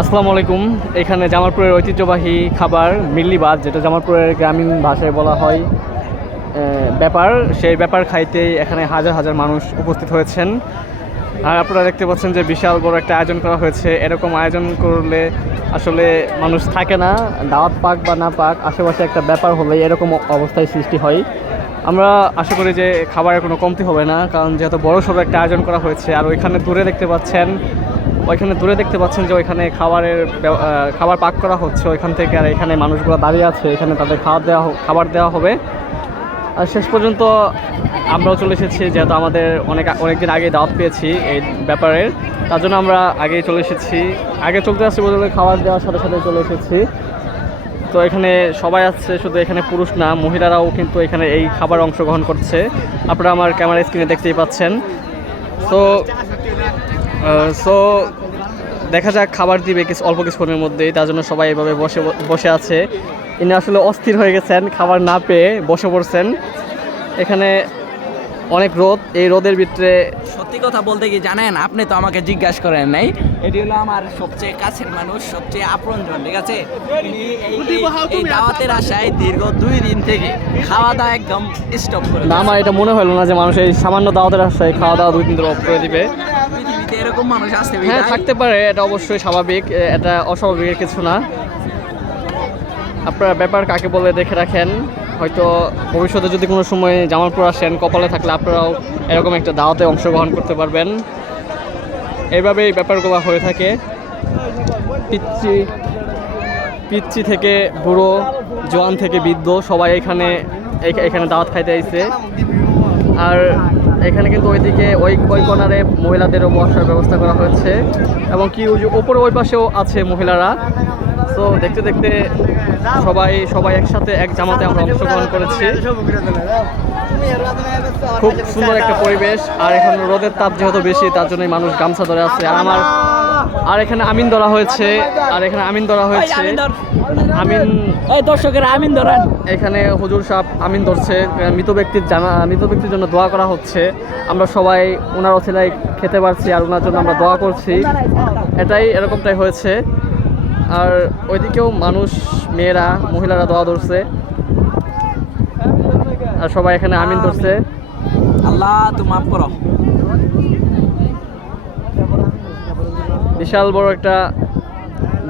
আসসালামু আলাইকুম। এখানে জামালপুরের ঐতিহ্যবাহী খাবার মিল্লিবাদ যেটা জামালপুরের গ্রামীণ ভাষায় বলা হয় ব্যাপার। সেই ব্যাপার খাইতেই এখানে হাজার হাজার মানুষ উপস্থিত হয়েছেন। আর আপনারা দেখতে পাচ্ছেন যে বিশাল বড় একটা আয়োজন করা হয়েছে। এরকম আয়োজন করলে আসলে মানুষ থাকে না, দাওয়াত পাক বা না পাক, আশেপাশে একটা ব্যাপার হলে এরকম অবস্থায় সৃষ্টি হয়। আমরা আশা করি যে খাবারের কোনো কমতি হবে না, কারণ যেহেতু বড় সড়ো একটা আয়োজন করা হয়েছে, আর ওইখানে দূরে দেখতে পাচ্ছেন ওইখানে দূরে দেখতে পাচ্ছেন যে ওইখানে খাবারের খাবার পাক করা হচ্ছে। ওইখান থেকে আর এখানে মানুষগুলো দাঁড়িয়ে আছে। এখানে তাদের খাবার দেওয়া খাবার দেওয়া হবে। আর শেষ পর্যন্ত আমরাও চলে এসেছি, যেহেতু আমাদের অনেক অনেক দিন আগে দাওয়াত পেয়েছি এই ব্যাপারের তার জন্য আমরা আগেই চলে এসেছি। আগে চলতে আসছি বদলে খাবার দেওয়ার সাথে সাথে চলে এসেছি। তো এখানে সবাই আছে, শুধু এখানে পুরুষ না, মহিলারাও কিন্তু এখানে এই খাবার অংশগ্রহণ করছে। আপনারা আমার ক্যামেরা স্ক্রিনে দেখতেই পাচ্ছেন। তো সো দেখা যাক খাবার দিবে কিছু অল্প কিছুক্ষণের মধ্যেই তার জন্য সবাই এভাবে বসে বসে আছে। ইনি আসলে অস্থির হয়ে গেছেন খাবার না পেয়ে বসে পড়ছেন। এখানে অনেক রোদ এই রোদের ভিতরে সত্যি কথা বলতে কি জানেন আপনি তো আমাকে জিজ্ঞাসা করেন নাই। এটি হলো আমার সবচেয়ে কাছের মানুষ সবচেয়ে আপনজন ঠিক আছে? এই- দাওয়াতের আশায় দীর্ঘ দুই দিন থেকে খাওয়া দাওয়া একদম স্টপ করে না আমার এটা মনে হলো না যে মানুষ এই সামান্য দাওয়াতের আশায় খাওয়া দাওয়া দুই দিন ধরে off করে দিবে। এরকম মানুষ আছে হ্যাঁ থাকতে পারে এটা অবশ্যই স্বাভাবিক এটা অস্বাভাবিকের কিছু না। আপনারা ব্যাপার কাকে বলে দেখে রাখেন। হয়তো ভবিষ্যতে যদি কোনো সময় জামালপুর আসেন কপালে থাকলে আপনারাও এরকম একটা দাওয়াতে অংশগ্রহণ করতে পারবেন। এইভাবেই ব্যাপারগুলো হয়ে থাকে। পিচ্ছি পিচ্ছি থেকে বুড়ো জোয়ান থেকে বৃদ্ধ সবাই এখানে এখ- এখানে দাওয়াত খাইতে আইছে। আর এখানে কিন্তু ওইদিকে ওই ওই কর্নারে মহিলাদেরও বসার ব্যবস্থা করা হয়েছে এবং কি ওপরে ওই পাশেও আছে মহিলারা। তো দেখতে দেখতে সবাই সবাই একসাথে এক জামাতে আমরা অংশগ্রহণ করেছি। খুব সুন্দর একটা পরিবেশ। আর এখন রোদের তাপ যেহেতু বেশি, তার জন্যই মানুষ গামছা ধরে আছে। আর আমার আর এখানে আমিন ধরা হয়েছে আর এখানে আমিন ধরা হয়েছে। আমিন ওই দর্শকের আমিন ধরেন। এখানে হুজুর সাহেব আমিন ধরছে মৃত ব্যক্তির জানা মৃত ব্যক্তির জন্য দোয়া করা হচ্ছে। আমরা সবাই ওনার অছিলায় খেতে পারছি আর ওনার জন্য আমরা দোয়া করছি। এটাই এরকমটাই হয়েছে। আর ওইদিকেও মানুষ মেয়েরা মহিলারা দোয়া ধরছে। আর সবাই এখানে আমিন ধরছে। আল্লাহ তুমি মাফ করো। বিশাল বড় একটা,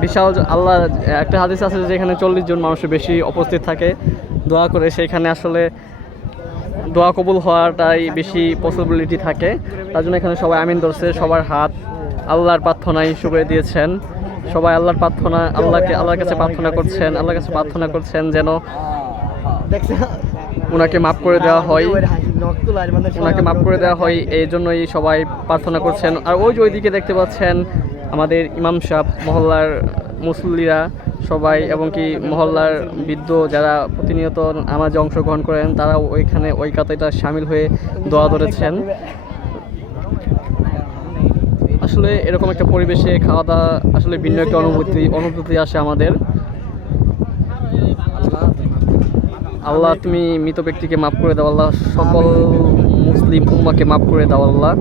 বিশাল আল্লাহ, একটা হাদিস আছে যেখানে চল্লিশ জন মানুষের বেশি উপস্থিত থাকে। দোয়া করে সেখানে আসলে দোয়া কবুল হওয়াটাই বেশি পসিবিলিটি থাকে। তার জন্য এখানে সবাই আমিন ধরছে, সবার হাত আল্লাহর প্রার্থনায় শুভে দিয়েছেন। সবাই আল্লাহর প্রার্থনা, আল্লাহকে, আল্লাহর কাছে প্রার্থনা করছেন, আল্লাহর কাছে প্রার্থনা করছেন যেন ওনাকে মাফ করে দেওয়া হয়। ওনাকে মাফ করে দেওয়া হয়, এই জন্যই সবাই প্রার্থনা করছেন। আর ওই যে ওইদিকে দেখতে পাচ্ছেন আমাদের ইমাম সাহেব, মহল্লার মুসল্লিরা সবাই এবং কি মহল্লার বৃদ্ধ যারা প্রতিনিয়ত নামাজে অংশগ্রহণ করেন, তারা ওইখানে ওই কাতাইটা সামিল হয়ে দোয়া ধরেছেন। আসলে এরকম একটা পরিবেশে খাওয়া দাওয়া আসলে ভিন্ন একটা অনুভূতি অনুভূতি আসে আমাদের। আল্লাহ, তুমি মৃত ব্যক্তিকে মাফ করে দাও, আল্লাহ সকল মুসলিম উম্মাকে মাফ করে দাও, আল্লাহ।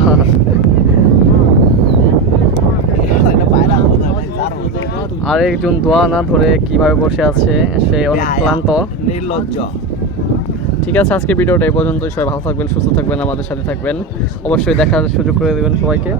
আল্লাহ মাংসটা দিলে বেশি ভাই আর একজন দোয়া না ধরে কীভাবে বসে আছে সে অনেক ক্লান্ত। নির্লজ্জ। ঠিক আছে আজকে ভিডিওটা এই পর্যন্তই। সবাই ভালো থাকবেন সুস্থ থাকবেন আমাদের সাথে থাকবেন। অবশ্যই দেখার সুযোগ করে দেবেন সবাইকে।